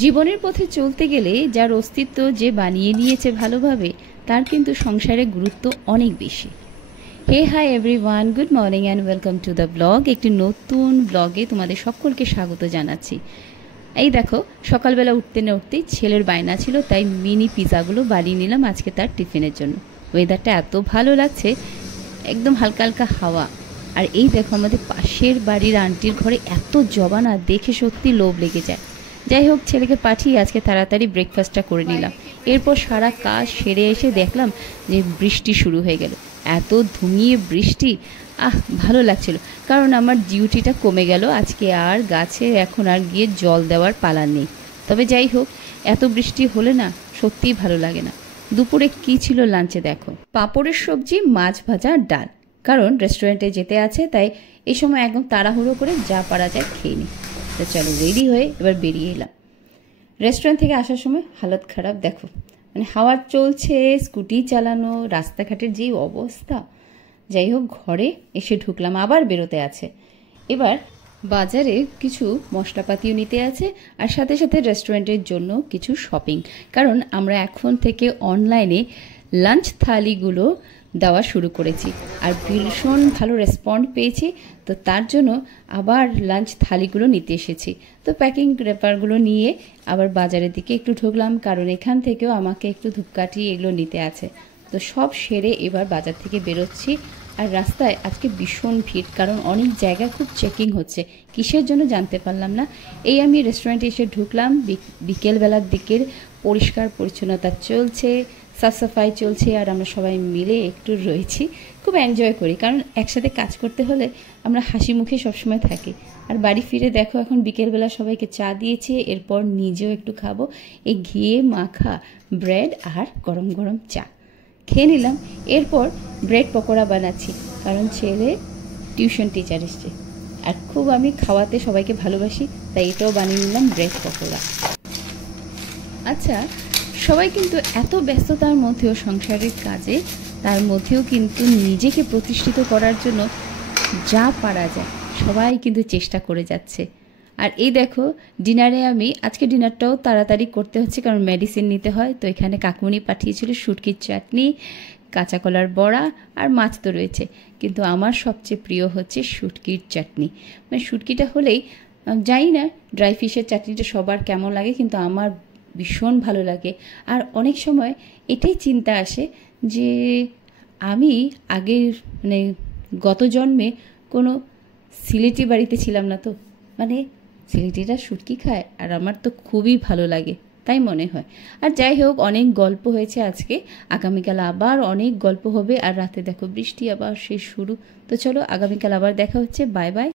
জীবনের পথে চলতে গেলে যার অস্তিত্ব যে বানিয়ে নিয়েছে ভালোভাবে তার কিন্তু সংসারে গুরুত্ব অনেক বেশি। Hey hi everyone, good morning and welcome to the blog. একটি নতুন ব্লগে তোমাদের সকলকে স্বাগত জানাচ্ছি। এই দেখো, সকালবেলা উঠতে না উঠতেই ছেলের বায়না ছিল, তাই মিনি পিৎজাগুলো বানিয়ে নিলাম আজকে তার টিফিনের জন্য। ওয়েদারটা এত ভালো লাগছে, একদম হালকা হালকা হাওয়া। আর এই দেখো, আমাদের পাশের বাড়ির আন্টির ঘরে এত জবা না, দেখে সত্যি লোভ লেগে যায়। যাই হোক, ছেলেকে পাঠিয়ে আজকে তাড়াতাড়ি ব্রেকফাস্টটা করে নিলাম। এরপর সারা কাজ সেরে এসে দেখলাম যে বৃষ্টি শুরু হয়ে গেল। এত ধুমিয়ে বৃষ্টি, ভালো লাগছিল, কারণ আমার ডিউটিটা কমে গেল। আজকে আর গাছে এখন আর গিয়ে জল দেওয়ার পালা নেই। তবে যাই হোক, এত বৃষ্টি হলে না সত্যিই ভালো লাগে না। দুপুরে কি ছিল লাঞ্চে দেখো, পাঁপড়ের সবজি, মাছ ভাজা, ডাল। কারণ রেস্টুরেন্টে যেতে আছে, তাই এই সময় একদম তাড়াহুড়ো করে যা পারা যায় খেয়ে নিই। তো চলো, রেডি হয়ে এবার বেরিয়ে এলাম। রেস্টুরেন্ট থেকে আসার সময় হালত খারাপ, দেখো মানে হাওয়া চলছে, স্কুটি চালানো, রাস্তাঘাটের যেই অবস্থা। যাই হোক, ঘরে এসে ঢুকলাম, আবার বেরোতে আছে। এবার বাজারে কিছু মশলাপাতিও নিতে আছে, আর সাথে সাথে রেস্টুরেন্টের জন্য কিছু শপিং। কারণ আমরা এখন থেকে অনলাইনে লাঞ্চ থালিগুলো দেওয়া শুরু করেছি, আর ভীষণ ভালো রেসপন্ড পেয়েছি। তো তার জন্য আবার লাঞ্চ থালিগুলো নিতে এসেছি। তো প্যাকিং রেপারগুলো নিয়ে আবার বাজারের দিকে একটু ঢুকলাম, কারণ এখান থেকেও আমাকে একটু ধূপকাঠি এগুলো নিতে আছে। তো সব সেরে এবার বাজার থেকে বেরোচ্ছি। আর রাস্তায় আজকে ভীষণ ভিড়, কারণ অনেক জায়গায় খুব চেকিং হচ্ছে, কিসের জন্য জানতে পারলাম না। এই আমি রেস্টুরেন্টে এসে ঢুকলাম, বিকেলবেলার দিকের পরিষ্কার পরিচ্ছন্নতা চলছে, সাফ সাফাই চলছে, আর আমরা সবাই মিলে একটু রয়েছি, খুব এনজয় করি। কারণ একসাথে কাজ করতে হলে আমরা হাসি মুখে সবসময় থাকি। আর বাড়ি ফিরে দেখো, এখন বিকেলবেলা সবাইকে চা দিয়েছি, এরপর নিজেও একটু খাবো এই ঘিয়ে মাখা ব্রেড আর গরম গরম চা খেয়ে নিলাম। এরপর ব্রেড পকোড়া বানাচ্ছি, কারণ ছেলে টিউশন টিচার এসছে, আর খুব আমি খাওয়াতে সবাইকে ভালোবাসি, তাই এটাও বানিয়ে নিলাম ব্রেড পকোড়া। আচ্ছা, সবাই কিন্তু এত ব্যস্ততার মধ্যেও, সংসারের কাজে, তার মধ্যেও কিন্তু নিজেকে প্রতিষ্ঠিত করার জন্য যা পারা যায় সবাই কিন্তু চেষ্টা করে যাচ্ছে। আর এই দেখো, ডিনারে আমি আজকে ডিনারটাও তাড়াতাড়ি করতে হচ্ছে, কারণ মেডিসিন নিতে হয়। তো এখানে কাকুমনি পাঠিয়েছিল শুটকির চাটনি, কাঁচা কলার বড়া, আর মাছ তো রয়েছে, কিন্তু আমার সবচেয়ে প্রিয় হচ্ছে শুটকির চাটনি। মানে শুটকিটা হলেই, জানি না ড্রাই ফিশের চাটনিটা সবার কেমন লাগে, কিন্তু আমার ভীষণ ভালো লাগে। আর অনেক সময় এটাই চিন্তা আসে যে আমি আগের মানে গত জন্মে কোনো সিলেটি বাড়িতে ছিলাম না, তো মানে সিলেটিরা শুটকি খায়, আর আমার তো খুবই ভালো লাগে, তাই মনে হয়। আর যাই হোক, অনেক গল্প হয়েছে আজকে, আগামীকাল আবার অনেক গল্প হবে। আর রাতে দেখো বৃষ্টি আবার শেষ শুরু। তো চলো, আগামীকাল আবার দেখা হচ্ছে, বাই বাই।